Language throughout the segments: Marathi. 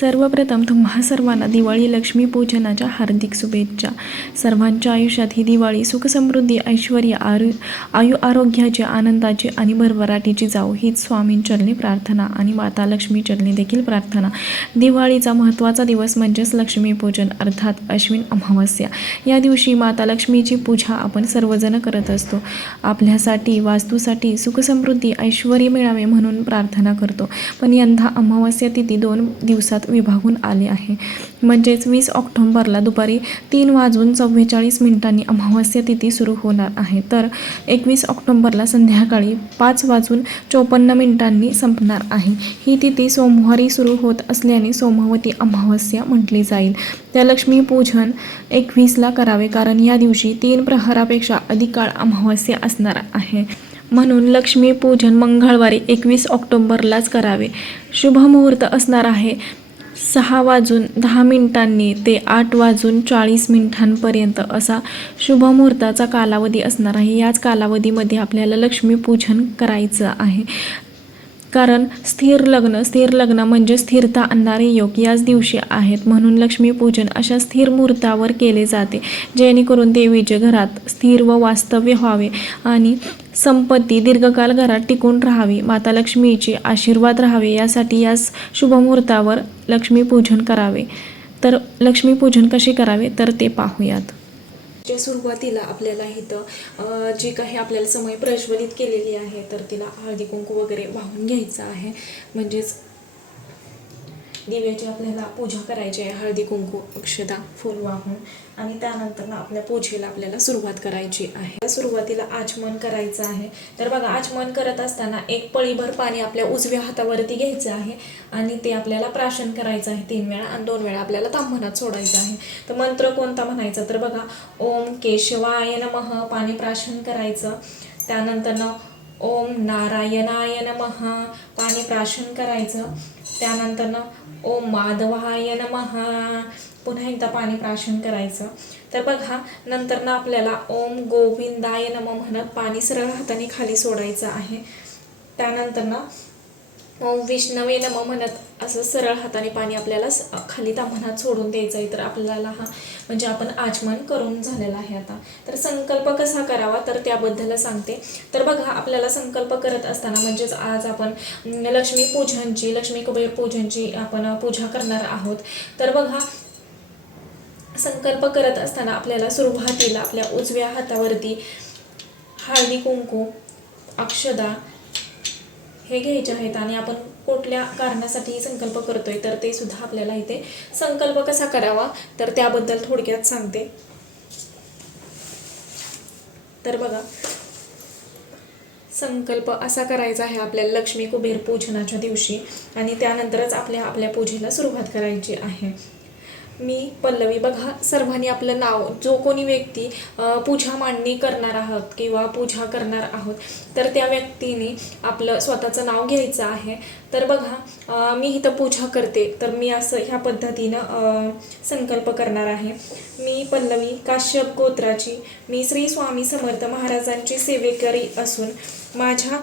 सर्वप्रथम तुम्हा सर्वांना दिवाळी लक्ष्मीपूजनाच्या हार्दिक शुभेच्छा. सर्वांच्या आयुष्यात ही दिवाळी सुखसमृद्धी ऐश्वर आरु आयु आरोग्याची आनंदाची आणि भरभराटीची जाऊ हीच स्वामींचरणी प्रार्थना आणि माता लक्ष्मी चरणी देखील प्रार्थना. दिवाळीचा महत्त्वाचा दिवस म्हणजेच लक्ष्मीपूजन अर्थात अश्विन अमावस्या. या दिवशी माता लक्ष्मीची पूजा आपण सर्वजण करत असतो. आपल्यासाठी वास्तूसाठी सुखसमृद्धी ऐश्वर मिळावे म्हणून प्रार्थना करतो. पण यंदा अमावस्या तिथी दोन दिवसात विभागून आले आहे. म्हणजेच वीस ऑक्टोंबरला दुपारी तीन वाजून चव्वेचाळीस मिनिटांनी अमावस्या तिथी सुरू होणार आहे. तर एकवीस ऑक्टोंबरला संध्याकाळी पाच वाजून चोपन्न मिनिटांनी संपणार आहे. ही तिथी सोमवारी सुरू होत असल्याने सोमवती अमावस्या म्हटली जाईल. त्या लक्ष्मीपूजन एकवीसला करावे कारण या दिवशी तीन प्रहरापेक्षा अधिक काळ अमावस्या असणार आहे. म्हणून लक्ष्मीपूजन मंगळवारी एकवीस ऑक्टोंबरलाच करावे. शुभ मुहूर्त असणार आहे. सहा वाजून दहा मिनिटांनी ते आठ वाजून चाळीस मिनिटांपर्यंत असा शुभमुहूर्ताचा कालावधी असणार आहे. याच कालावधीमध्ये आपल्याला लक्ष्मीपूजन करायचं आहे. कारण स्थिर लग्न स्थिर लग्न म्हणजे स्थिरता आणणारे योग याच दिवशी आहेत. म्हणून लक्ष्मीपूजन अशा स्थिर मुहूर्तावर केले जाते जेणेकरून देवीचे घरात स्थिर व वास्तव्य व्हावे आणि संपत्ती दीर्घकाल घरात टिकून राहावी. माता लक्ष्मीचे आशीर्वाद राहावे यासाठी याच शुभमुहूर्तावर लक्ष्मीपूजन करावे. तर लक्ष्मीपूजन कसे करावे? तर ते पाहूयात. जे सुरुवातीला आपल्याला इथं जी काही आपल्याला समय प्रज्वलित केलेली आहे तर तिला हळदी कुंकू वगैरे वाहून घ्यायचं आहे. म्हणजेच दिव्याची आपल्याला पूजा करायची आहे. हळदी कुंकू अक्षदा फूल वाहून. आणि त्यानंतर ना आपल्या पूजेला आपल्याला सुरुवात करायची आहे. सुरुवातीला आचमन करायचं आहे. तर बघा आचमन करत असताना एक पळीभर पाणी आपल्या उजव्या हातावरती घ्यायचं आहे. आणि ते आपल्याला प्राशन करायचं आहे तीन वेळा आणि दोन वेळा आपल्याला तांबणात सोडायचं आहे. तर मंत्र कोणता म्हणायचा? तर बघा ओम केशवाय नमः पाणी प्राशन करायचं. त्यानंतर ना ओम नारायणाय नमः पाणी प्राशन करायचं. त्यानंतर ना ओम माधवाय नमः. पुन्हा एकदा पाणी प्राशन करायचं. तर बघा नंतर ना आपल्याला ओम गोविंदाय नम म्हणत पाणी सरळ हाताने खाली सोडायचं आहे. त्यानंतर ना विष्णवे नम म्हणत असं सरळ हाताने पाणी आपल्याला स- खाली तांबणात सोडून द्यायचं आहे तर आपल्याला हा म्हणजे आपण आचमन करून झालेला आहे आता. तर संकल्प कसा करावा? तर त्याबद्दल सांगते. तर बघा आपल्याला संकल्प करत असताना म्हणजेच आज आपण लक्ष्मी पूजनची लक्ष्मी कुबेर पूजनची आपण पूजा करणार आहोत. तर बघा संकल्प करत असताना आपल्याला सुरुवातीला आपल्या उजव्या हातावरती हळदी कुंकू अक्षदा हे घ्यायचे आहेत आणि आपण कुठल्या कारणासाठी संकल्प करतोय तर ते सुद्धा आपल्याला इथे संकल्प कसा करावा तर त्याबद्दल थोडक्यात सांगते. तर बघा संकल्प असा करायचा आहे आपल्याला लक्ष्मी कुबेर पूजनाच्या दिवशी आणि त्यानंतरच आपल्या आपल्या पूजेला सुरुवात करायची आहे. मी पल्लवी बघा सर्वांनी आपलं नाव जो कोणी व्यक्ती पूजा मांडणी करणार आहोत किंवा पूजा करणार आहोत तर त्या व्यक्तीने आपलं स्वतःचं नाव घ्यायचं आहे. तर बघा मी इथं पूजा करते तर मी असं ह्या पद्धतीनं संकल्प करणार आहे. मी पल्लवी काश्यप गोत्राची मी श्री स्वामी समर्थ महाराजांची सेवेकरी असून माझ्या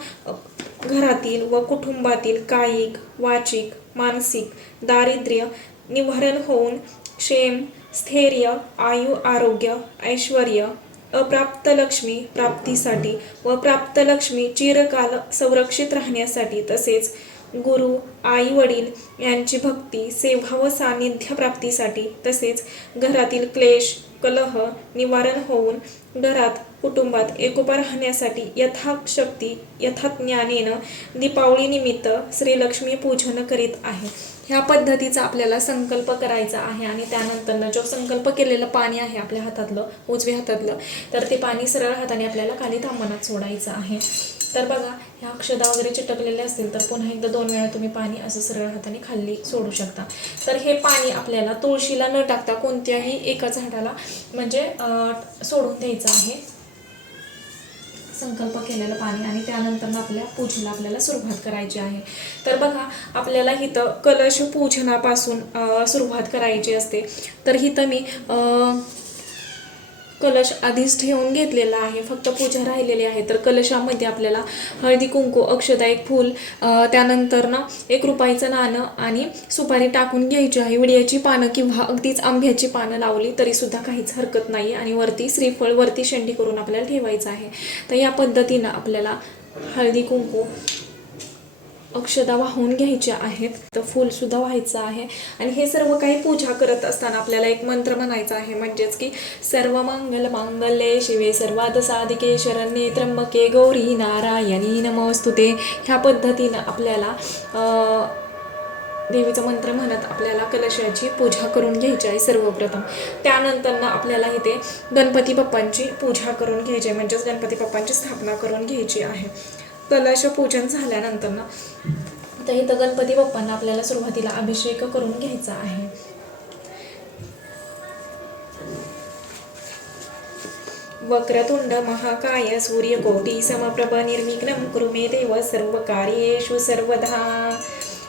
घरातील व कुटुंबातील कायिक वाचिक मानसिक दारिद्र्य निवारण होऊन क्षेम स्थैर्य आयु आरोग्य ऐश्वर अप्राप्त लक्ष्मी प्राप्तीसाठी व प्राप्त लक्ष्मी चिरकाल संरक्षित राहण्यासाठी तसेच गुरु आई वडील यांची भक्ती सेवा व सानिध्य प्राप्तीसाठी तसेच घरातील क्लेश कलह निवारण होऊन घरात कुटुंबात एकोपा राहण्यासाठी यथाशक्ती यथाज्ञानेनं दीपावलीनिमित्त श्रीलक्ष्मी पूजन करीत आहे. ह्या पद्धतीचा आपल्याला संकल्प करायचा आहे आणि त्यानंतर जो संकल्प केलेलं पाणी आहे आपल्या हातातलं उजव्या हातातलं तर ते पाणी सरळ हाताने आपल्याला खाली तांबणात सोडायचं आहे. तर बघा ह्या अक्षदा वगैरे चिटकलेल्या असतील तर पुन्हा एकदा दोन वेळा तुम्ही पाणी असं सरळ हाताने खाली सोडू शकता. तर हे पाणी आपल्याला तुळशीला न टाकता कोणत्याही एका झाडाला म्हणजे सोडून द्यायचं आहे. संकल्प केलेलं पाणी आणि त्यानंतर आपल्या पूजेला आपल्याला सुरुवात करायची आहे. तर बघा आपल्याला इथं कलश पूजनापासून सुरुवात करायची असते. तर इथं मी कलश आधीच ठेवून घेतलेला आहे. फक्त पूजा राहिलेली आहे. तर कलशामध्ये आपल्याला हळदी कुंकू अक्षता एक फूल त्यानंतर ना एक रुपयाचं नाणं आणि सुपारी टाकून घ्यायची आहे. विड्याची पानं किंवा अगदीच आंब्याची पानं लावली तरीसुद्धा काहीच हरकत नाही आणि वरती श्रीफळ वरती शेंडी करून आपल्याला ठेवायचं आहे. तर या पद्धतीनं आपल्याला हळदी कुंकू अक्षदा वाहून घ्यायच्या आहेत तर फूलसुद्धा व्हायचं आहे. आणि हे सर्व काही पूजा करत असताना आपल्याला एक मंत्र म्हणायचा आहे म्हणजेच की सर्व मंगल मांगल्ये शिवे सर्वाद साधिके शरण्ये त्र्यंबके गौरी नारायणी नमस्तुते ह्या पद्धतीनं आपल्याला देवीचं मंत्र म्हणत आपल्याला कलशाची पूजा करून घ्यायची आहे सर्वप्रथम. त्यानंतर आपल्याला इथे गणपती बाप्पांची पूजा करून घ्यायची आहे म्हणजेच गणपती बाप्पांची स्थापना करून घ्यायची आहे. तलाश पूजन झाल्यानंतर ना तर इथं गणपती बाप्पांना आपल्याला सुरुवातीला अभिषेक करून घ्यायचा आहे. वक्रतुंड महाकाय सूर्यकोटी समप्रभ निर्विघ्न कुरु मे देव सर्व कार्येषु सर्वधा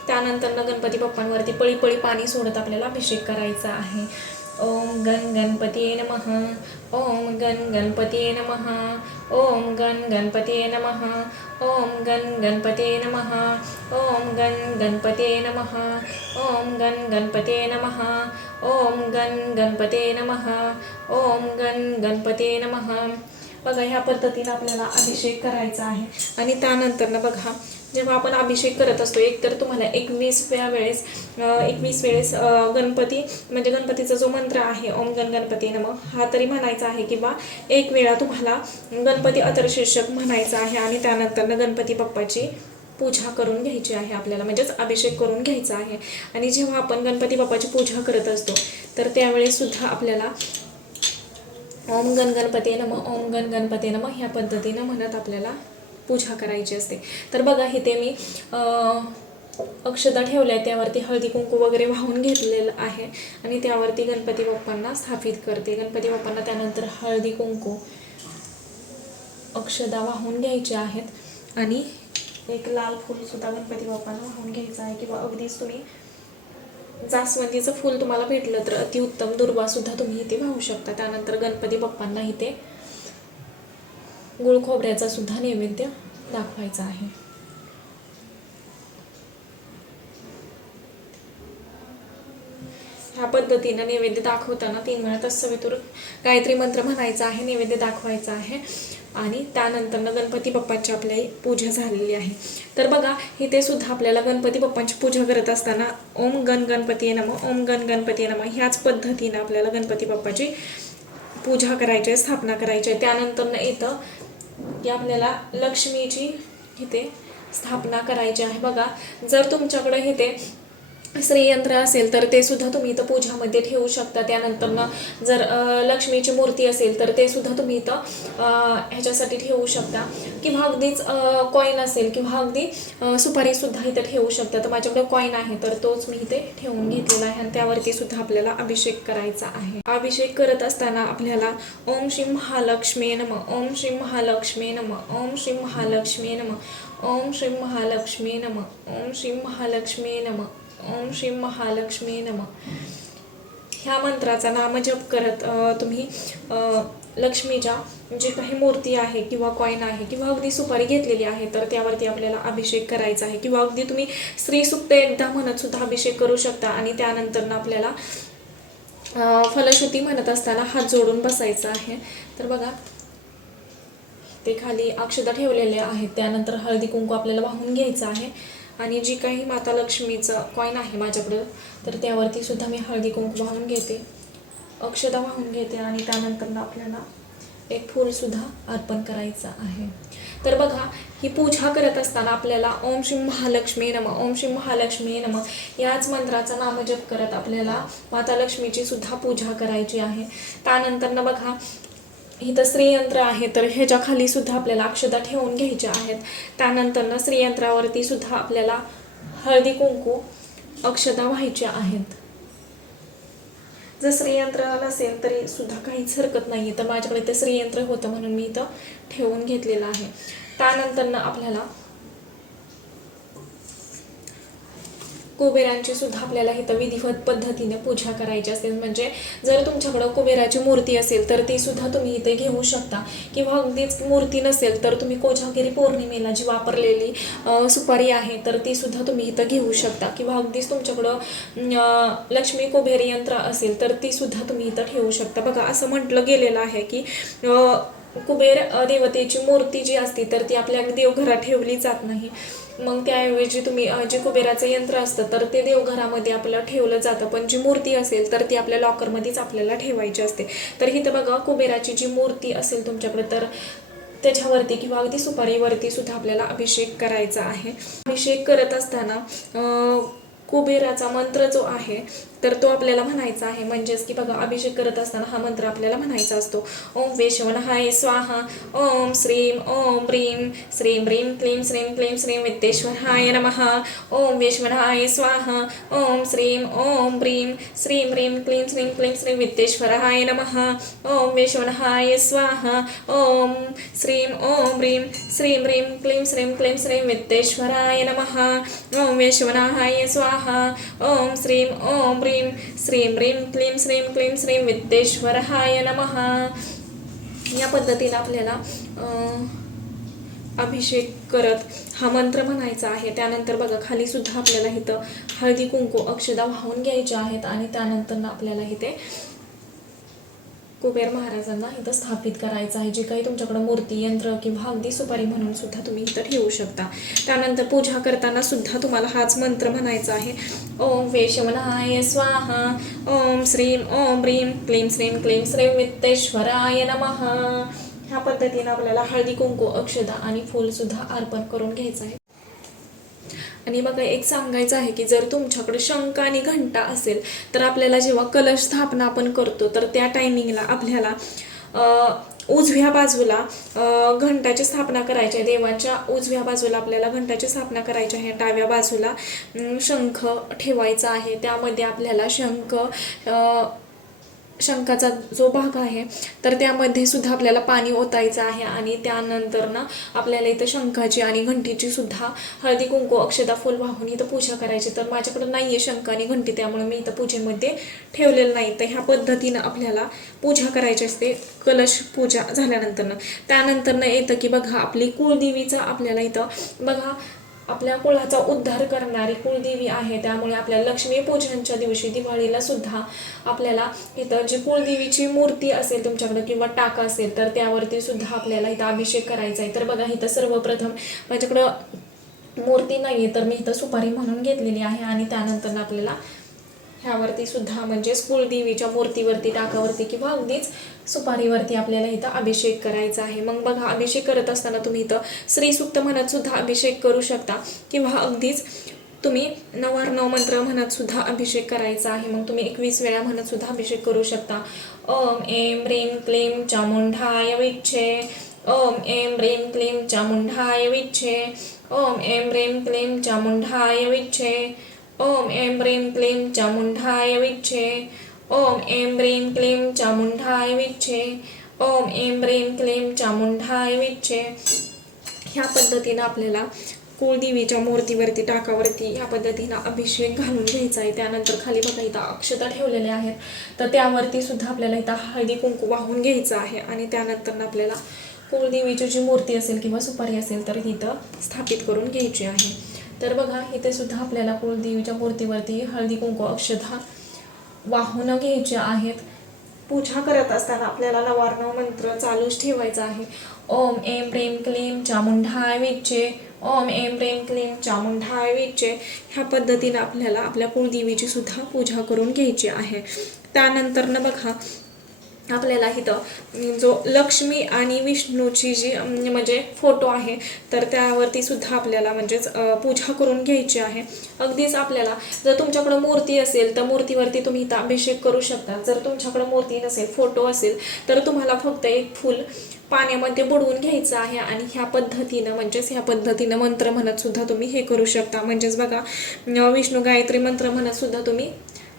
त्यानंतर गणपती बाप्पांवरती पळी पळी पाणी सोडत आपल्याला अभिषेक करायचा आहे. ओम गण गणपतीये नमः. ओम गण गणपतीये नमः. ओम गण गणपतीये नमः. ॐ गण गणपते नमः। ॐ गण गणपते नमः। ॐ गण गणपते नमः। ॐ गण गणपते नमः। ॐ गण गणपते नमः। बघा ह्या पद्धतीनं आपल्याला अभिषेक करायचा आहे. आणि त्यानंतर ना बघा जेव्हा आपण अभिषेक करत असतो एक तर तुम्हाला एकवीसव्या वेळेस एकवीस वेळेस गणपती म्हणजे गणपतीचा जो मंत्र आहे ओम गण गणपती नम हा तरी म्हणायचा आहे किंवा एक वेळा तुम्हाला गणपती अतरशीर्षक म्हणायचा आहे आणि त्यानंतर गणपती बाप्पाची पूजा करून घ्यायची आहे आपल्याला म्हणजेच अभिषेक करून घ्यायचा आहे. आणि जेव्हा आपण गणपती बाप्पाची पूजा करत असतो तर त्यावेळेसुद्धा आपल्याला ओम गण गणपती नम ओम गण गणपती नम ह्या पद्धतीनं म्हणत आपल्याला पूजा करायची असते. तर बघा इथे मी अं, अक्षता ठेवल्या त्यावरती हळदी कुंकू वगैरे वाहून घेतलेलं आहे. आणि त्यावरती गणपती बाप्पांना स्थापित करते. गणपती बाप्पांना त्यानंतर हळदी कुंकू अक्षदा वाहून घ्यायचे आहेत. आणि एक लाल फूलसुद्धा गणपती बाप्पांना वाहून घ्यायचं आहे. किंवा अगदीच तुम्ही जास्वंदीचं फूल तुम्हाला भेटलं तर अतिउत्तम दुर्वासुद्धा तुम्ही इथे वाहू शकता. त्यानंतर गणपती बाप्पांना इथे गुळ खोबऱ्याचा सुद्धा नैवेद्य दाखवायचा आहे. ह्या पद्धतीनं नैवेद्य दाखवताना तीन वेळा तत्सवितुर गायत्री मंत्र म्हणायचा आहे नैवेद्य दाखवायचा आहे आणि त्यानंतर गणपती बाप्पाची आपल्या पूजा झालेली आहे. तर बघा इथे सुद्धा आपल्याला गणपती बाप्पांची पूजा करत असताना ओम गण गणपती नम ओम गण गणपती नम ह्याच पद्धतीनं आपल्याला गणपती बाप्पाची पूजा करायची आहे स्थापना करायची आहे. त्यानंतरनं येतं की आपल्याला लक्ष्मीची इथे स्थापना करायची आहे. बघा जर तुमच्याकडे इथे श्रीयंत्र असेल तर ते सुद्धा तुम्ही इथं पूजामध्ये ठेवू शकता. त्यानंतर ना जर लक्ष्मीची मूर्ती असेल तर ते सुद्धा तुम्ही इथं ह्याच्यासाठी ठेवू शकता. किंवा अगदीच कॉईन असेल किंवा अगदी सुपारीसुद्धा सुपारी सुद्धा इथं ठेवू शकता. तर माझ्याकडे कॉईन आहे तर तोच मी इथे ठेवून घेतलेला आहे आणि त्यावरती सुद्धा आपल्याला अभिषेक करायचा आहे. अभिषेक करत असताना आपल्याला ओम श्री महालक्ष्मी नम ओम श्री महालक्ष्मी नम ओम श्री महालक्ष्मी नम ओम श्री महालक्ष्मी नम ओम श्री महालक्ष्मी नम. ओम श्री महालक्ष्मी नम. ह्या मंत्राचा नामजप करत तुम्ही लक्ष्मीच्या जी काही मूर्ती आहे किंवा कॉईन आहे किंवा अगदी सुपारी घेतलेली आहे तर त्यावरती आपल्याला अभिषेक करायचा आहे. किंवा अगदी तुम्ही स्त्री सुक्त एकदा म्हणत सुद्धा अभिषेक करू शकता आणि त्यानंतर आपल्याला फलश्रुती म्हणत असताना हात जोडून बसायचा आहे. तर बघा ते खाली अक्षता ठेवलेले आहेत. त्यानंतर हळदी कुंकू आपल्याला वाहून घ्यायचं आहे. आणि जी काही माता लक्ष्मीचं कॉईन आहे माझ्याकडं तर त्यावरती सुद्धा मी हळदी कुंकू वाहून घेते अक्षता वाहून घेते आणि त्यानंतर आपल्याला एक फूलसुद्धा अर्पण करायचं आहे. तर बघा ही पूजा करत असताना आपल्याला ओम श्री महालक्ष्मी नम ओम श्री महालक्ष्मी नम याच मंत्राचा नामजप करत आपल्याला माता लक्ष्मीची सुद्धा पूजा करायची आहे. त्यानंतरनं बघा इथं स्त्रीयंत्र आहे तर ह्याच्या खाली सुद्धा आपल्याला अक्षता ठेवून घ्यायच्या आहेत. त्यानंतर ना सुद्धा आपल्याला हळदी कुंकू अक्षता व्हायच्या आहेत. जर स्त्रीयंत्र नसेल तरी सुद्धा काहीच हरकत नाही तर माझ्याकडे ते स्त्रीयंत्र होतं म्हणून मी इथं ठेवून घेतलेलं आहे. त्यानंतर ना आपल्याला कुबेरांची सुद्धा आपल्याला इथं विधिवत पद्धतीने पूजा करायची असेल म्हणजे जर तुमच्याकडं कुबेराची मूर्ती असेल तर ती सुद्धा तुम्ही इथे घेऊ शकता. किंवा अगदीच मूर्ती नसेल तर तुम्ही कोजागिरी पौर्णिमेला जी वापरलेली सुपारी आहे तर ती सुद्धा तुम्ही इथं घेऊ शकता. किंवा अगदीच तुमच्याकडं लक्ष्मी कुबेर यंत्र असेल तर ती सुद्धा तुम्ही इथं ठेवू शकता. बघा असं म्हटलं गेलेलं आहे की कुबेर देवतेची मूर्ती जी असते तर ती आपल्या देवघरात ठेवली जात नाही. मग त्याऐवजी तुम्ही जे कुबेराचं यंत्र असतं तर ते देवघरामध्ये आपलं ठेवलं जातं. पण जी मूर्ती असेल तर ती आपल्या लॉकरमध्येच आपल्याला ठेवायची असते. तर इथं बघा कुबेराची जी मूर्ती असेल तुमच्याकडे तर त्याच्यावरती किंवा अगदी सुपारीवरती सुद्धा आपल्याला अभिषेक करायचा आहे. अभिषेक करत असताना कुबेराचा मंत्र जो आहे तर तो आपल्याला म्हणायचा आहे म्हणजेच की बघा अभिषेक करत असताना हा मंत्र आपल्याला म्हणायचा असतो. ओम वेशवनहाय स्वाहा ओम श्रीम ओम ब्रीम श्रीम ह्रीम क्लीम श्रीम क्लीम श्रीम विद्येश्वराय नमः. ओम वेशवनहाय स्वाहा ओम श्रीम ओम ब्रीम श्रीम ह्रीम क्लीम श्रीम क्लीम श्रीम विद्येश्वराय नमः. ओम वेशवनहाय स्वाहा ओम श्रीम ओम ब्रीम श्रीम ह्रीम क्लीम श्रीम क्लीम श्रीम वित्तेश्वराय नमः. ओम वेशवनाहाय स्वाहा ओम श्रीम ओम ह्रीम श्रीम ह्रीम क्लीम श्रीम क्लीम श्रीम विद्येश्वराय नमः. या पद्धतीला आपल्याला अभिषेक करत हा मंत्र म्हणायचा आहे. त्यानंतर बघा खाली सुद्धा आपल्याला इथं हळदी कुंकू अक्षदा वाहून घ्यायच्या आहेत आणि त्यानंतर आपल्याला इथे कुबेर महाराजांना इथं स्थापित करायचं आहे. जे काही तुमच्याकडं मूर्ती यंत्र किंवा अगदी सुपारी म्हणून सुद्धा तुम्ही इथं ठेवू शकता. त्यानंतर पूजा करताना सुद्धा तुम्हाला हाच मंत्र म्हणायचा आहे. ओम वेशवनाय स्वाहा ओम श्रीम ओम ह्रीम क्लीम श्रीम क्लीम श्रीम वित्तेश्वराय नमः. ह्या पद्धतीनं आपल्याला हळदी कुंकू अक्षदा आणि फूल सुद्धा अर्पण करून घ्यायचं आहे. आणि बघा एक सांगायचं आहे की जर तुमच्याकडे शंख आणि घंटा असेल तर आपल्याला जेव्हा कलश स्थापना आपण करतो तर त्या टायमिंगला आपल्याला उजव्या बाजूला घंटाची स्थापना करायची आहे. देवाच्या उजव्या बाजूला आपल्याला घंटाची स्थापना करायची आहे. डाव्या बाजूला शंख ठेवायचा आहे. त्यामध्ये आपल्याला शंख शंखाचा जो भाग आहे तर त्यामध्ये सुद्धा आपल्याला पाणी ओतायचं आहे आणि त्यानंतर ना आपल्याला इथं शंखाची आणि घंटीची सुद्धा हळदी कुंकू अक्षदा फुल वाहून इथं पूजा करायची. तर माझ्याकडे नाही आहे शंख आणि घंटी त्यामुळे मी इथं पूजेमध्ये ठेवलेलं नाही. तर ह्या पद्धतीनं आपल्याला पूजा करायची असते. कलश पूजा झाल्यानंतरनं. त्यानंतरनं येतं की बघा आपली कुळदेवीचं आपल्याला इथं बघा आपल्या कुळाचा उद्धार करणारी कुळदेवी आहे त्यामुळे आपल्या लक्ष्मी पूजनच्या दिवशी दिवाळीला सुद्धा आपल्याला इथं जी कुळदेवीची मूर्ती असेल तुमच्याकडं किंवा टाका असेल तर त्यावरती सुद्धा आपल्याला इथं अभिषेक करायचा आहे. तर बघा इथं सर्वप्रथम माझ्याकडं मूर्ती नाही आहे तर मी इथं सुपारी म्हणून घेतलेली आहे आणि त्यानंतर आपल्याला ह्यावरती सुद्धा म्हणजेच कुलदेवीच्या मूर्तीवरती टाकावरती किंवा अगदीच सुपारीवरती आपल्याला इथं अभिषेक करायचा आहे. मग बघा अभिषेक करत असताना तुम्ही इथं श्रीसुक्त म्हणत सुद्धा अभिषेक करू शकता किंवा अगदीच तुम्ही नवार्णव मंत्र म्हणत सुद्धा अभिषेक करायचा आहे. मग तुम्ही एकवीस वेळा म्हणत सुद्धा अभिषेक करू शकता. ओम एम ह्रीम क्लीम चामुंढाय विच्छे ओम एम ह्रीम क्लीम चामुंढाय विच्छे ओम एम ह्रीम क्लीम चामुंढाय विच्छे ओम एम ह्रीम क्लीं चामुंडाय विच्छे। ओम एम ह्रीम क्लीं चामुंडाय विच्छे। ओम एम ह्रीम क्लीं चामुंडाय विच्छे। ह्या पद्धतीनं आपल्याला कुळदेवीच्या मूर्तीवरती टाकावरती ह्या पद्धतीनं अभिषेक घालून घ्यायचा आहे. त्यानंतर खाली बघा इथं अक्षता ठेवलेल्या आहेत. तर त्यावरती सुद्धा आपल्याला इथं हळदी कुंकू वाहून घ्यायचं आहे आणि त्यानंतर आपल्याला कुळदेवीची जी मूर्ती असेल किंवा सुपारी असेल तर इथं स्थापित करून घ्यायची आहे. तर बघा इथे सुद्धा आपल्याला कुळदेवीच्या मूर्तीवरती हळदी कुंकू अक्षता वाहून घ्यायचे आहेत. पूजा करत असताना आपल्याला नवार्ण मंत्र चालूच ठेवायचा आहे. ओम एम प्रेम क्लीम चामुंडाय विचे ओम एम प्रेम क्लीम चामुंडाय विचे ह्या पद्धतीनं आपल्याला आपल्या कुलदेवीची सुद्धा पूजा करून घ्यायची आहे. त्यानंतरनं बघा आपल्याला इथं जो लक्ष्मी आणि विष्णूची जी म्हणजे फोटो आहे तर त्यावरती सुद्धा आपल्याला म्हणजेच पूजा करून घ्यायची आहे. अगदीच आपल्याला जर तुमच्याकडं मूर्ती असेल तर मूर्तीवरती तुम्ही इथं अभिषेक करू शकता. जर तुमच्याकडं मूर्ती नसेल फोटो असेल तर तुम्हाला फक्त एक फुल पाण्यामध्ये बुडवून घ्यायचं आहे आणि ह्या पद्धतीनं म्हणजेच ह्या पद्धतीनं मंत्र म्हणत सुद्धा तुम्ही हे करू शकता. म्हणजेच बघा विष्णू गायत्री मंत्र म्हणत सुद्धा तुम्ही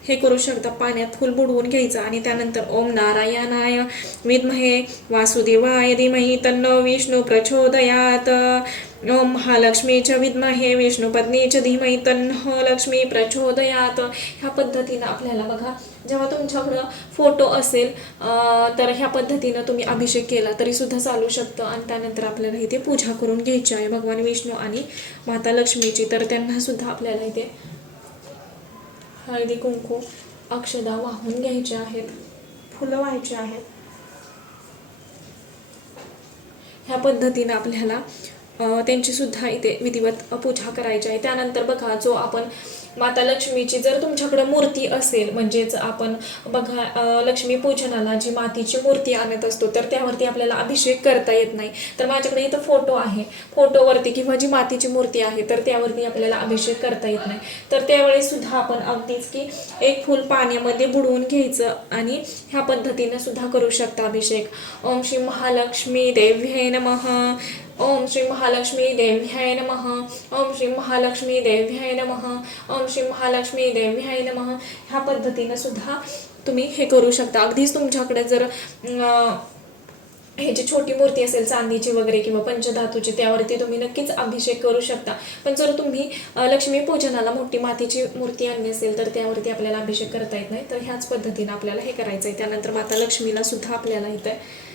हे करू शकता. पाण्यात फुल बुडवून घ्यायचं आणि त्यानंतर ओम नारायणाय. विद्महे वासुदेवाय धीमहि तन्नो विष्णू प्रचोदयात. ओम महालक्ष्मीच्या विद्महे विष्णुपत्नीच्या धीमहि तन्नो लक्ष्मी प्रचोदयात. ह्या पद्धतीनं आपल्याला बघा जेव्हा तुमच्याकडं फोटो असेल तर ह्या पद्धतीनं तुम्ही अभिषेक केला तरी सुद्धा चालू शकतं आणि त्यानंतर आपल्याला इथे पूजा करून घ्यायची आहे भगवान विष्णू आणि माता लक्ष्मीची. तर त्यांना सुद्धा आपल्याला इथे हळदी कुंकू अक्षदा वाहून घ्यायचे आहेत. फुलं व्हायची आहेत. ह्या पद्धतीनं आपल्याला त्यांचीसुद्धा त्यांची सुद्धा इथे विधिवत पूजा करायची आहे. त्यानंतर बघा जो आपण माता लक्ष्मीची जर तुमच्याकडे मूर्ती असेल म्हणजेच आपण बघा लक्ष्मी पूजनाला जी मातीची मूर्ती आणत असतो तर त्यावरती आपल्याला अभिषेक करता येत नाही. तर माझ्याकडे इथं फोटो आहे. फोटोवरती किंवा जी मातीची मूर्ती आहे तर त्यावरती आपल्याला अभिषेक करता येत नाही. तर त्यावेळेस सुद्धा आपण अगदीच की एक फूल पाण्यामध्ये बुडवून घ्यायचं आणि ह्या पद्धतीनं सुद्धा करू शकता अभिषेक. ओम श्री महालक्ष्मी देव्ये नमः. ओम श्री महालक्ष्मी देव्याय नमः। ओम श्री महालक्ष्मी देव्याय नमः। ओम श्री महालक्ष्मी देव्याय नमः। ह्या पद्धतीनं सुद्धा तुम्ही हे करू शकता. अगदीच तुमच्याकडे जर हे जी छोटी मूर्ती असेल चांदीची वगैरे किंवा पंचधातूची त्यावरती तुम्ही नक्कीच अभिषेक करू शकता. पण जर तुम्ही लक्ष्मी पूजनाला मोठी मातीची मूर्ती आणली असेल तर त्यावरती आपल्याला अभिषेक करता येत नाही. तर ह्याच पद्धतीनं आपल्याला हे करायचं आहे त्यानंतर माता लक्ष्मीला सुद्धा आपल्याला इथं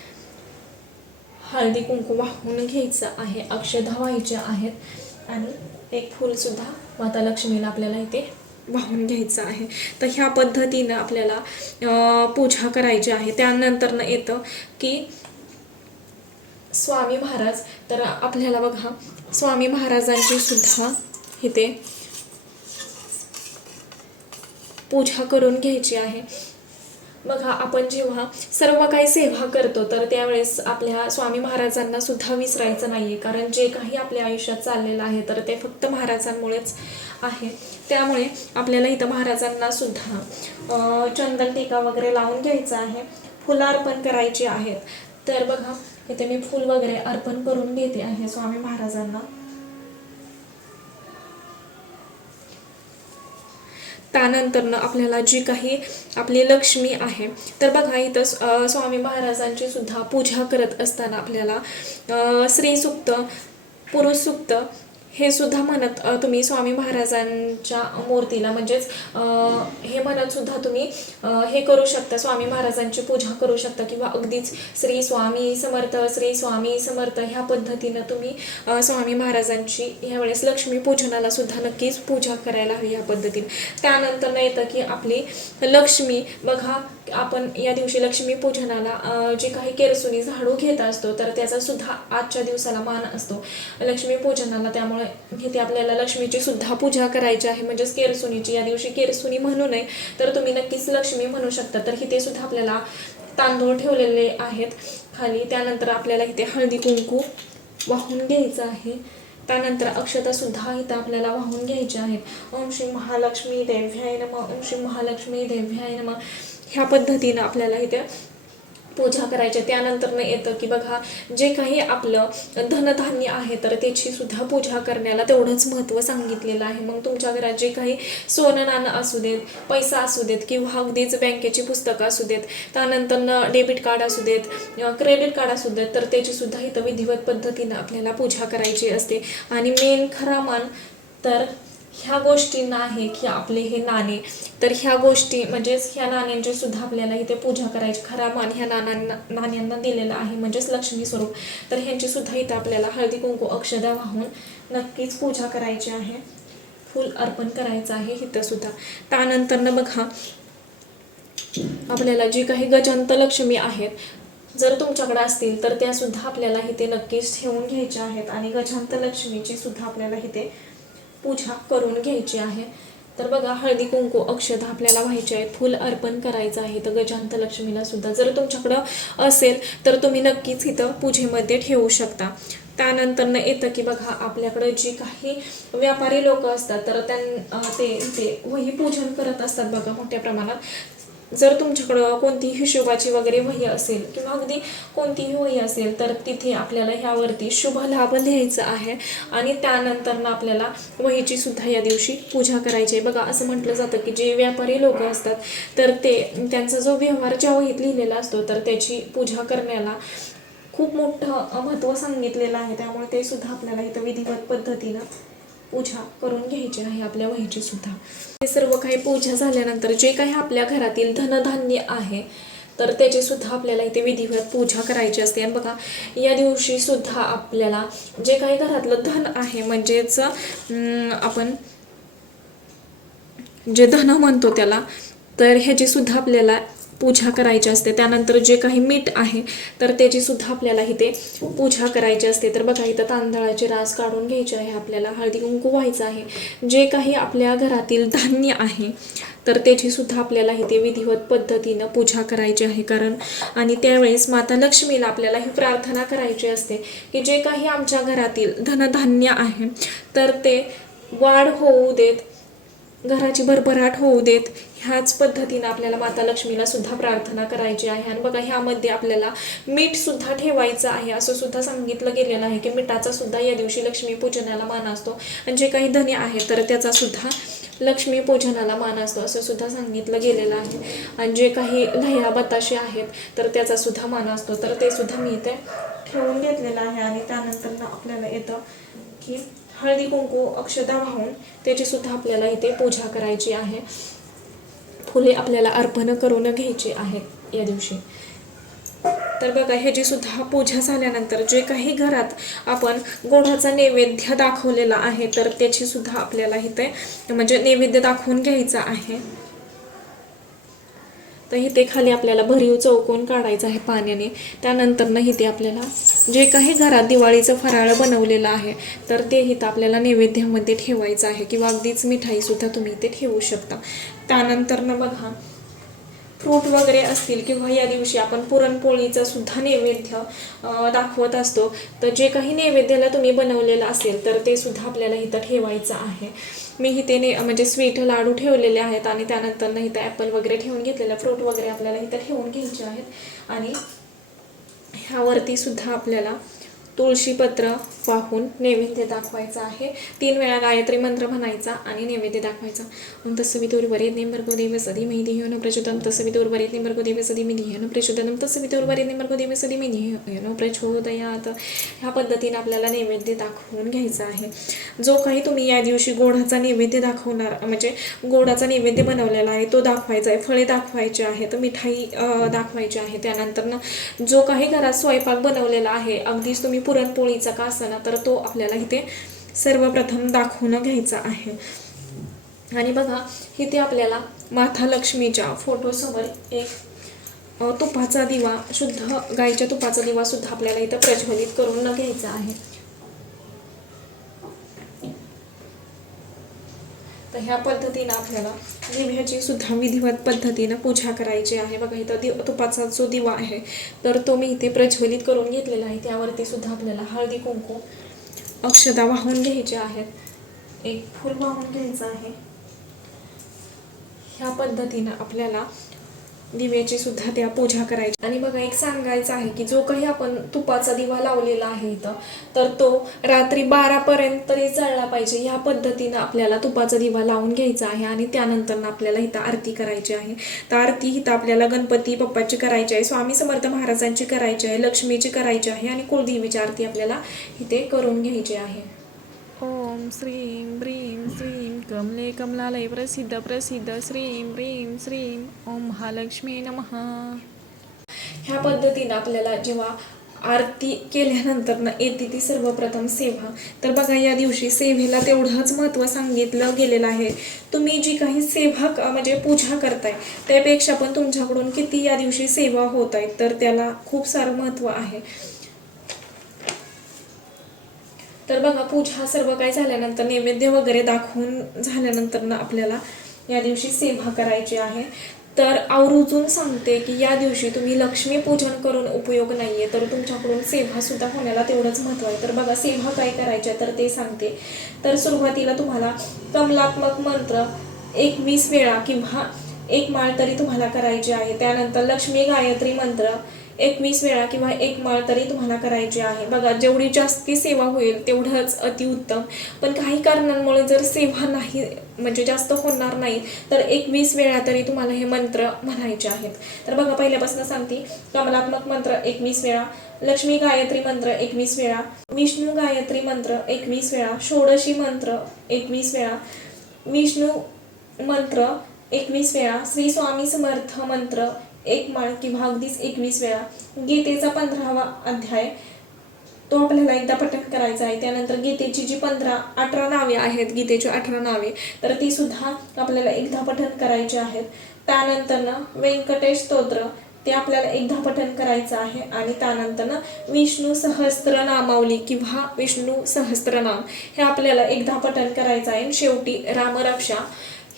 हळदी कुंकू वाहून घ्यायचं आहे. अक्षदा व्हायच्या आहेत. आणि एक फूलसुद्धा माता लक्ष्मीला आपल्याला इथे वाहून घ्यायचं आहे. तर ह्या पद्धतीनं आपल्याला पूजा करायची आहे. त्यानंतरनं येतं की स्वामी महाराज तर आपल्याला बघा स्वामी महाराजांची सुद्धा इथे पूजा करून घ्यायची आहे. बघा आपण जेव्हा सर्व काही सेवा करतो तर त्यावेळेस आपल्या स्वामी महाराजांना सुद्धा विसरायचं आहे कारण जे काही आपल्या आयुष्यात चाललेलं आहे तर ते फक्त महाराजांमुळेच आहे. त्यामुळे आपल्याला इथं महाराजांना सुद्धा चंदन टीका वगैरे लावून घ्यायचं आहे. फुलं अर्पण करायची आहेत. तर बघा इथे मी फुल वगैरे अर्पण करून घेते आहे स्वामी महाराजांना. त्यानंतरनं आपल्याला जी काही आपली लक्ष्मी आहे तर बघा इथं स्वामी महाराजांची सुद्धा पूजा करत असताना आपल्याला स्त्रीसुक्त पुरुषसुक्त हे सुद्धा म्हणत तुम्ही स्वामी महाराजांच्या मूर्तीला म्हणजेच हे म्हणत सुद्धा तुम्ही हे करू शकता स्वामी महाराजांची पूजा करू शकता किंवा अगदीच श्री स्वामी समर्थ श्री स्वामी समर्थ ह्या पद्धतीनं तुम्ही स्वामी महाराजांची ह्यावेळेस लक्ष्मी पूजनाला सुद्धा नक्कीच पूजा करायला हवी ह्या पद्धतीने. त्यानंतर येतं की आपली लक्ष्मी बघा आपण या दिवशी लक्ष्मी पूजनाला जे काही केरसुनी झाडू घेत असतो तर त्याचा सुद्धा आजच्या दिवसाला मान असतो. लक्ष्मी पूजनाला त्यामुळे इथे आपल्याला लक्ष्मीची सुद्धा पूजा करायची आहे. म्हणजेच केरसुनीची. या दिवशी केरसुनी म्हणू नये तर तुम्ही नक्कीच लक्ष्मी म्हणू शकता. तर इथे सुद्धा आपल्याला तांदूळ ठेवलेले आहेत. खाली त्यानंतर आपल्याला इथे हळदी कुंकू वाहून घ्यायचं आहे. त्यानंतर अक्षतासुद्धा इथं आपल्याला वाहून घ्यायच्या आहेत ओम श्री महालक्ष्मी देव्याय नम. ओम श्री महालक्ष्मी देव्याय नम. ह्या पद्धतीनं आपल्याला इथे पूजा करायच्या त्यानंतरनं येतं की बघा जे काही आपलं धनधान्य आहे तर त्याची सुद्धा पूजा करण्याला तेवढंच महत्त्व सांगितलेलं आहे. मग तुमच्या घरात जे काही सोनं नाणं असू देत पैसा असू देत किंवा अगदीच बँकेची पुस्तकं असू देत त्यानंतर डेबिट कार्ड असू देत क्रेडिट कार्ड असू देत तर त्याची सुद्धा इथं विधिवत पद्धतीनं आपल्याला पूजा करायची असते. आणि मेन खरा मान तर ह्या गोष्टींना आहे की आपले हे नाणे. तर ह्या गोष्टी म्हणजेच ह्या नाण्यांची सुद्धा आपल्याला इथे पूजा करायची खरा मान ह्या नाण्यांना नाण्यांना दिलेला आहे म्हणजेच लक्ष्मी स्वरूप. तर ह्यांची सुद्धा इथं आपल्याला हळदी कुंकू अक्षदा वाहून नक्कीच पूजा करायची आहे. फुल अर्पण करायचं आहे इथं सुद्धा. त्यानंतरनं बघा आपल्याला जी काही गजांत लक्ष्मी आहेत जर तुमच्याकडे असतील तर त्या सुद्धा आपल्याला इथे नक्कीच ठेवून घ्यायच्या आहेत. आणि गजांत लक्ष्मीची सुद्धा आपल्याला इथे पूजा करून घ्यायची आहे. तर बघा हळदी कुंकू अक्षता आपल्याला व्हायचे आहेत फुल अर्पण करायचं आहे तर गजांत लक्ष्मीला सुद्धा. जर तुमच्याकडं असेल तर तुम्ही नक्कीच इथं पूजेमध्ये ठेवू शकता. त्यानंतर येतं की बघा आपल्याकडं जी काही व्यापारी लोक असतात तर त्यां ते ते वही पूजन करत असतात बघा मोठ्या प्रमाणात. जर तुमच्याकडं कोणती हिशोबाची वगैरे वही असेल किंवा अगदी कोणतीही वही असेल तर तिथे आपल्याला ह्यावरती शुभ लाभ लिहायचं आहे. आणि त्यानंतरनं आपल्याला वहीची सुद्धा या दिवशी पूजा करायची आहे. बघा असं म्हटलं जातं की जे व्यापारी लोक असतात तर ते त्यांचा जो व्यवहार ज्या वहीत लिहिलेला असतो तर त्याची पूजा करण्याला खूप मोठं महत्त्व सांगितलेलं आहे. त्यामुळे ते सुद्धा आपल्याला इथं विधिवत पद्धतीनं पूजा करून घ्यायची आहे आपल्या वहीची सुद्धा. हे सर्व काही पूजा झाल्यानंतर जे काही आपल्या घरातील धनधान्य आहे तर त्याची सुद्धा आपल्याला इथे विधिवत पूजा करायची असते. आणि बघा या दिवशी सुद्धा आपल्याला जे काही घरातलं धन आहे म्हणजेच आपण जे धन म्हणतो त्याला तर ह्याची सुद्धा आपल्याला पूजा करायची असते. त्यानंतर जे काही मीठ आहे तर त्याची सुद्धा आपल्याला इथे पूजा करायची असते. तर बघा इथं तांदळाची रास काढून घ्यायची आहे. आपल्याला हळदी कुंकू व्हायचं आहे. जे काही आपल्या घरातील धान्य आहे तर त्याची सुद्धा आपल्याला इथे विधिवत पद्धतीनं पूजा करायची आहे. कारण आणि त्यावेळेस माता लक्ष्मीला आपल्याला ही प्रार्थना करायची असते की जे काही आमच्या घरातील धनधान्य आहे तर ते वाढ होऊ देत. घराची भरभराट होऊ देत ह्याच पद्धतीनं आपल्याला माता लक्ष्मीला सुद्धा प्रार्थना करायची आहे. आणि बघा ह्यामध्ये आपल्याला मीठ सुद्धा ठेवायचं आहे. असं सुद्धा सांगितलं गेलेलं आहे की मिठाचा सुद्धा या दिवशी लक्ष्मीपूजनाला मान असतो. आणि जे काही धने आहे तर त्याचा सुद्धा लक्ष्मी पूजनाला मान असतो असं सुद्धा सांगितलं गेलेलं आहे. आणि जे काही लह्या बताशे आहेत तर त्याचा सुद्धा मान असतो. तर ते सुद्धा मी इथे ठेवून घेतलेलं आहे. आणि त्यानंतर आपल्याला येतं की हळदी कुंकू अक्षता वाहून त्याची सुद्धा आपल्याला इथे पूजा करायची आहे. फुले आपल्याला अर्पण करून घ्यायची आहेत या दिवशी. तर बघा ह्याची सुद्धा पूजा झाल्यानंतर जे काही घरात आपण गोडाचा नैवेद्य दाखवलेला आहे तर त्याची सुद्धा आपल्याला इथे म्हणजे नैवेद्य दाखवून घ्यायचा आहे. तर इथे खाली आपल्याला भरीव चौकोन काढायचं आहे पाण्याने. त्यानंतरनं इथे आपल्याला जे काही घरात दिवाळीचं फराळ बनवलेलं आहे तर ते इथं आपल्याला नैवेद्यामध्ये ठेवायचं आहे किंवा अगदीच मिठाईसुद्धा तुम्ही इथे ठेवू शकता. त्यानंतरनं बघा फ्रूट वगैरे असतील किंवा या दिवशी आपण पुरणपोळीचा सुद्धा नैवेद्य दाखवत असतो तर जे काही नैवेद्याला तुम्ही बनवलेलं असेल तर ते सुद्धा आपल्याला इथं ठेवायचं आहे. मी इथे ने म्हणजे स्वीट लाडू ठेवलेले आहेत आणि त्यानंतर नाही इथं ॲपल वगैरे ठेवून घेतलेलं फ्रूट वगैरे आपल्याला इथं ठेवून घ्यायचे आहेत. आणि ह्यावरती सुद्धा आपल्याला तुळशीपत्र वाहून नैवेद्य दाखवायचा आहे. तीन वेळा गायत्री मंत्र म्हणायचा आणि नैवेद्य दाखवायचा. मग तसं विदुर्वरेत निंबर्गो देव सदी मी धियन प्रचोदन. तसं विदुर्वरेत निंबर्गो देव सदी मी धियन प्रचोदनम तसं विदुर्वरेत निंबर्गो देव सदी मी धियन प्रचोदयात. ह्या पद्धतीने आपल्याला नैवेद्य दाखवून घ्यायचा आहे. जो काही तुम्ही या दिवशी गोडाचा नैवेद्य दाखवणार म्हणजे गोडाचा नैवेद्य बनवलेला आहे तो दाखवायचा आहे. फळे दाखवायचे आहेत मिठाई दाखवायची आहे. त्यानंतर जो काही घरात स्वयंपाक बनवलेला आहे अगदीच तुम्ही पुरणपोळीचा का असना तर तो आपल्याला इथे सर्वप्रथम दाखवून घ्यायचा आहे. आणि बघा इथे आपल्याला माता लक्ष्मीच्या फोटोसमोर एक तुपाचा दिवा शुद्ध गाईच्या तुपाचा दिवासुद्धा आपल्याला इथं प्रज्वलित करून घ्यायचा आहे. तर ह्या पद्धतीनं आपल्याला दिव्याची सुद्धा विधिवत पद्धतीनं पूजा करायची आहे. बघा इथं दिव तुपाचा जो दिवा आहे तर तो मी इथे प्रज्वलित करून घेतलेला आहे. त्यावरती सुद्धा आपल्याला हळदी कुंकू अक्षता वाहून घ्यायच्या आहेत. एक फूल वाहून घ्यायचं आहे. ह्या पद्धतीनं आपल्याला दिव्याची सुद्धा त्या पूजा करायची. आणि बघा एक सांगायचं आहे की जो काही आपण तुपाचा दिवा लावलेला आहे इथं तर तो रात्री बारापर्यंत तरी जळला पाहिजे. ह्या पद्धतीनं आपल्याला तुपाचा दिवा लावून घ्यायचा आहे आणि त्यानंतर आपल्याला इथं आरती करायची आहे. तर आरती इथं आपल्याला गणपती बाप्पाची करायची आहे स्वामी समर्थ महाराजांची करायची आहे लक्ष्मीची करायची आहे आणि कुलदेवीची आरती आपल्याला इथे करून घ्यायची आहे. ओम श्रीं ब्रीं श्रीं कमले कमलालय प्रसिद्ध प्रसिद्ध श्रीं ब्रीं श्रीं ओम महालक्ष्मी नमः. ह्या पद्धतीनं आपल्याला जेव्हा आरती केल्यानंतरनं येते ती सर्वप्रथम सेवा. तर बघा या दिवशी सेवेला तेवढंच महत्त्व सांगितलं गेलेलं आहे. तुम्ही जी काही सेवा क- म्हणजे पूजा करताय त्यापेक्षा पण तुमच्याकडून किती या दिवशी सेवा होत आहेत तर त्याला खूप सारं महत्त्व आहे. तर बघा पूजा सर्व काय झाल्यानंतर नैवेद्य वगैरे दाखवून झाल्यानंतर ना आपल्याला या दिवशी सेवा करायची आहे. तर आवर्जून सांगते की या दिवशी तुम्ही लक्ष्मी पूजन करून उपयोग नाही आहे तर तुमच्याकडून सेवासुद्धा होण्याला तेवढंच महत्त्व आहे. तर बघा सेवा काय करायच्या तर ते सांगते. तर सुरुवातीला तुम्हाला कमलात्मक मंत्र एकवीस वेळा किंवा एक माळ तरी तुम्हाला करायची आहे. त्यानंतर लक्ष्मी गायत्री मंत्र एकवीस वेळा किंवा एक माळ तरी तुम्हाला करायची आहे. बघा जेवढी जास्ती सेवा होईल तेवढंच अतिउत्तम पण काही कारणांमुळे जर सेवा नाही म्हणजे जास्त होणार नाही तर एकवीस वेळा तरी तुम्हाला हे मंत्र म्हणायचे आहेत. तर बघा पहिल्यापासून सांगते कमलात्मक मंत्र एकवीस वेळा लक्ष्मी गायत्री मंत्र एकवीस वेळा विष्णू गायत्री मंत्र एकवीस वेळा षोडशी मंत्र एकवीस वेळा विष्णू मंत्र एकवीस वेळा श्री स्वामी समर्थ मंत्र एक माळ किंवा अगदीच एकवीस वेळा गीतेचा पंधरावा अध्याय. तो आपल्याला एकदा पठण करायचा आहे. त्यानंतर गीतेची जी पंधरा अठरा नावे आहेत गीतेची अठरा नावे तर ती सुद्धा आपल्याला एकदा पठण करायची आहेत. त्यानंतर ना व्यंकटेश स्तोत्र ते आपल्याला एकदा पठण करायचं आहे. आणि त्यानंतर ना विष्णू सहस्त्रनामावली किंवा विष्णू सहस्त्रनाम हे आपल्याला एकदा पठण करायचं आहे. आणि शेवटी रामरक्षा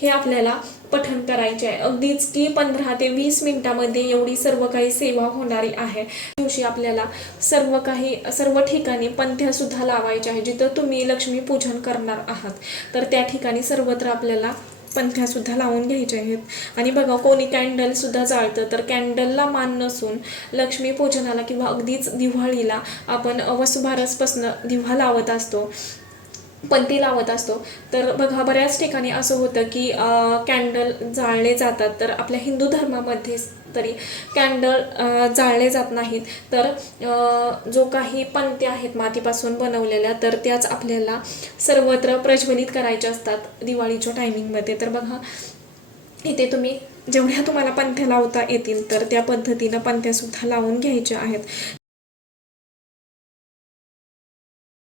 हे आपल्याला पठण करायचे आहे. अगदीच की पंधरा ते वीस मिनिटामध्ये एवढी सर्व काही सेवा होणारी आहे. दिवशी आपल्याला सर्व काही सर्व ठिकाणी पंथ्यासुद्धा लावायच्या आहे जिथं तुम्ही लक्ष्मी पूजन करणार आहात. तर त्या ठिकाणी सर्वत्र आपल्याला पंथ्यासुद्धा लावून घ्यायच्या आहेत. आणि बघा कोणी कॅन्डलसुद्धा जाळतं तर कॅन्डलला मान नसून लक्ष्मी पूजनाला किंवा अगदीच दिवाळीला आपण वसुभारसपासनं दिवा लावत असतो. पंती लावत असतो. तर बघा बऱ्याच ठिकाणी असं होतं की कॅन्डल जाळले जातात. तर आपल्या हिंदू धर्मामध्ये तरी कॅन्डल जाळले जात नाहीत. तर जो काही पंत्या आहेत मातीपासून बनवलेल्या तर त्याच आपल्याला सर्वत्र प्रज्वलित करायच्या असतात दिवाळीच्या टायमिंगमध्ये तर बघा इथे तुम्ही जेवढ्या तुम्हाला पंथ्या लावता येतील तर त्या पद्धतीनं पंथ्यासुद्धा लावून घ्यायच्या आहेत.